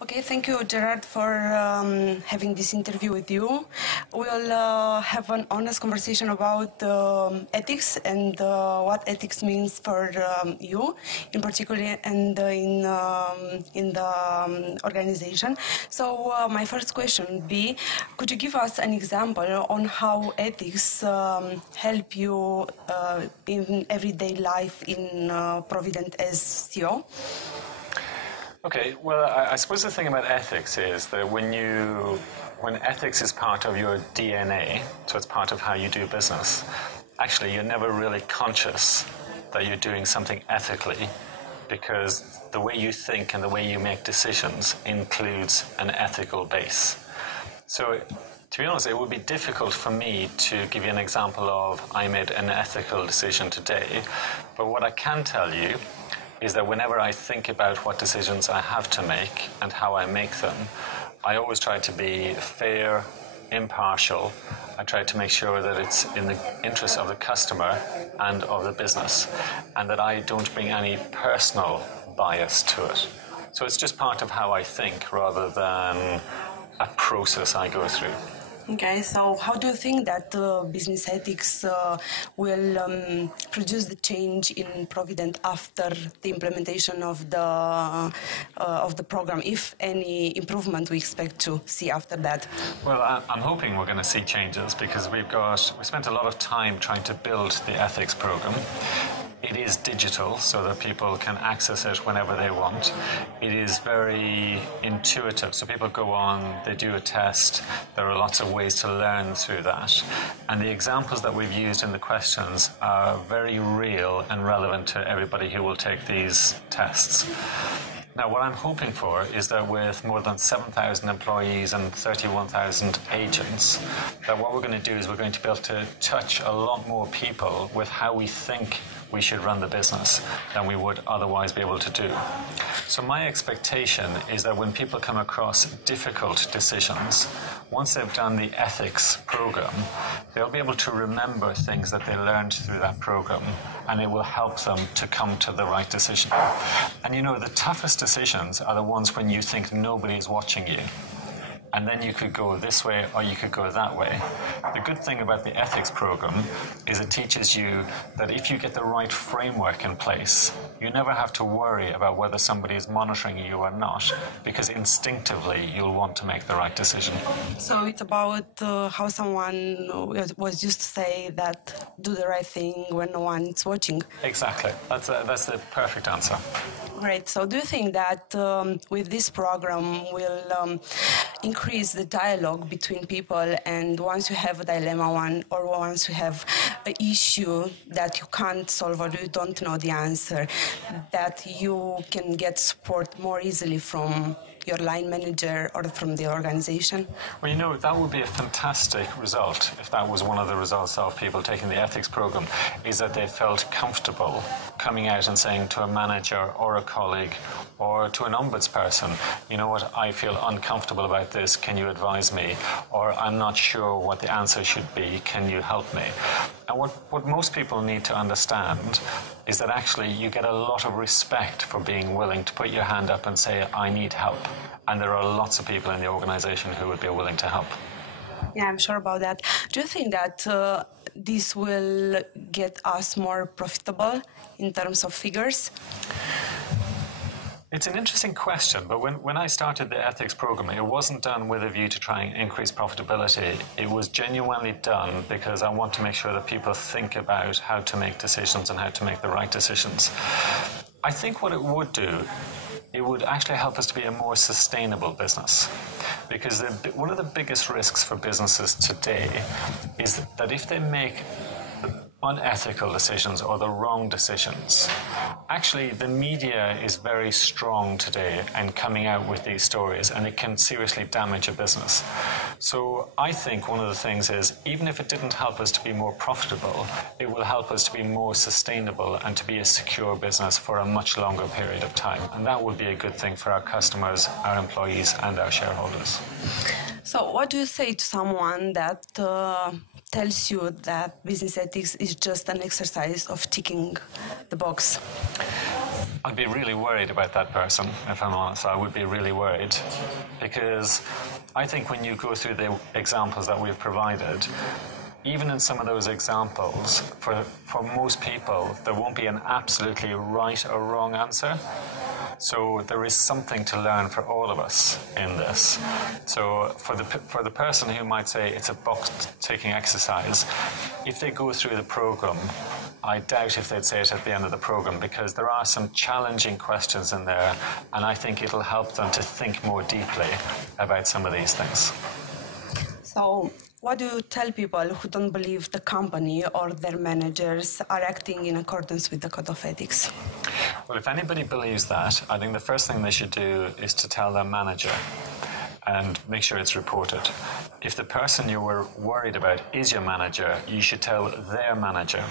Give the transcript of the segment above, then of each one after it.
Okay, thank you, Gerard, for having this interview with you. We'll have an honest conversation about ethics and what ethics means for you, in particular, and in the organization. So, my first question would be: could you give us an example on how ethics help you in everyday life in Provident as CEO? Okay, well, I suppose the thing about ethics is that when ethics is part of your DNA, so it's part of how you do business, actually you're never really conscious that you're doing something ethically, because the way you think and the way you make decisions includes an ethical base. So, to be honest, it would be difficult for me to give you an example of I made an ethical decision today, but what I can tell you is that whenever I think about what decisions I have to make and how I make them, I always try to be fair, impartial. I try to make sure that it's in the interest of the customer and of the business, and that I don't bring any personal bias to it. So it's just part of how I think rather than a process I go through. Okay, so how do you think that business ethics will produce the change in Provident after the implementation of the program, if any improvement we expect to see after that? Well, I'm hoping we're going to see changes because we spent a lot of time trying to build the ethics program. It is digital so that people can access it whenever they want. It is very intuitive, so people go on, they do a test. There are lots of ways to learn through that. And the examples that we've used in the questions are very real and relevant to everybody who will take these tests. Now, what I'm hoping for is that with more than 7,000 employees and 31,000 agents, that what we're going to do is we're going to be able to touch a lot more people with how we think we should run the business than we would otherwise be able to do. So my expectation is that when people come across difficult decisions, once they've done the ethics program, they'll be able to remember things that they learned through that program, and it will help them to come to the right decision. And you know, the toughest decisions are the ones when you think nobody's watching you. And then you could go this way or you could go that way. The good thing about the ethics program is it teaches you that if you get the right framework in place, you never have to worry about whether somebody is monitoring you or not, because instinctively you'll want to make the right decision. So it's about how someone was used to say that do the right thing when no one's watching. Exactly. That's the perfect answer. Great. So do you think that with this program will increase the dialogue between people, and once you have a dilemma once you have an issue that you can't solve or you don't know the answer, that you can get support more easily from your line manager or from the organization? Well, you know, that would be a fantastic result if that was one of the results of people taking the ethics program, is that they felt comfortable coming out and saying to a manager or a colleague or to an ombudsperson, you know what, I feel uncomfortable about this, can you advise me? Or I'm not sure what the answer should be, can you help me? And what most people need to understand is that actually you get a lot of respect for being willing to put your hand up and say, I need help. And there are lots of people in the organization who would be willing to help. Yeah, I'm sure about that. Do you think that this will get us more profitable in terms of figures? It's an interesting question, but when I started the ethics program, it wasn't done with a view to try and increase profitability. It was genuinely done because I want to make sure that people think about how to make decisions and how to make the right decisions. I think what it would do, it would actually help us to be a more sustainable business. Because one of the biggest risks for businesses today is that if they make unethical decisions or the wrong decisions. Actually, the media is very strong today and coming out with these stories, and it can seriously damage a business. So I think one of the things is, even if it didn't help us to be more profitable, it will help us to be more sustainable and to be a secure business for a much longer period of time. And that would be a good thing for our customers, our employees, and our shareholders. So what do you say to someone that tells you that business ethics is just an exercise of ticking the box? I'd be really worried about that person, if I'm honest. I would be really worried, because I think when you go through the examples that we've provided, even in some of those examples, for most people, there won't be an absolutely right or wrong answer. So there is something to learn for all of us in this. So for the person who might say it's a box-ticking exercise, if they go through the program, I doubt if they'd say it at the end of the program, because there are some challenging questions in there, and I think it'll help them to think more deeply about some of these things. So what do you tell people who don't believe the company or their managers are acting in accordance with the code of ethics? Well, if anybody believes that, I think the first thing they should do is to tell their manager and make sure it's reported. If the person you were worried about is your manager, you should tell their manager.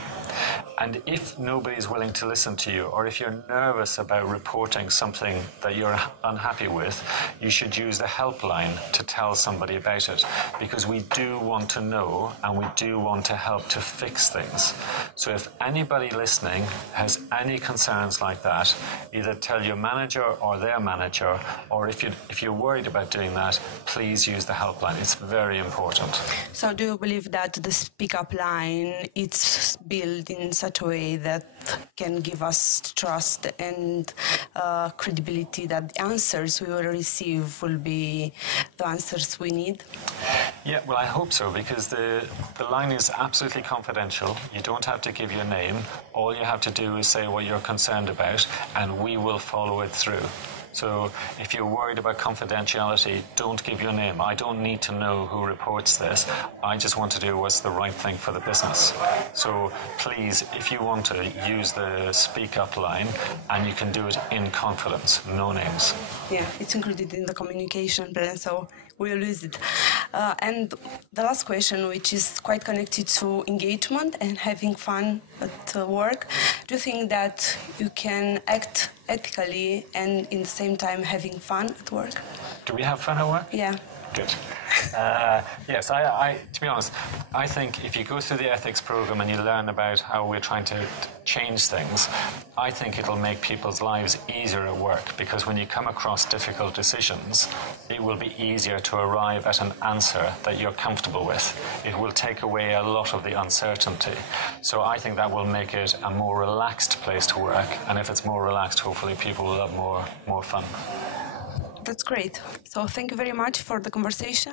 And if nobody's willing to listen to you, or if you're nervous about reporting something that you're unhappy with, you should use the helpline to tell somebody about it, because we do want to know and we do want to help to fix things. So if anybody listening has any concerns like that, either tell your manager or their manager, or if you're worried about doing that, please use the helpline. It's very important. So do you believe that the speak up line is built in such a way that can give us trust and credibility that the answers we will receive will be the answers we need? Yeah, well, I hope so, because the line is absolutely confidential. You don't have to give your name. All you have to do is say what you're concerned about, and we will follow it through. So if you're worried about confidentiality, don't give your name. I don't need to know who reports this. I just want to do what's the right thing for the business. So please, if you want to, use the speak up line, and you can do it in confidence, no names. Yeah, it's included in the communication plan, so we'll use it. And the last question, which is quite connected to engagement and having fun at work. Do you think that you can act ethically and in the same time having fun at work? Do we have fun at work? Yeah. Good. Yes, I to be honest, I think if you go through the ethics program and you learn about how we're trying to change things, I think it'll make people's lives easier at work, because when you come across difficult decisions, it will be easier to arrive at an answer that you're comfortable with. It will take away a lot of the uncertainty. So I think that will make it a more relaxed place to work, and if it's more relaxed, hopefully people will have more fun. That's great. So thank you very much for the conversation.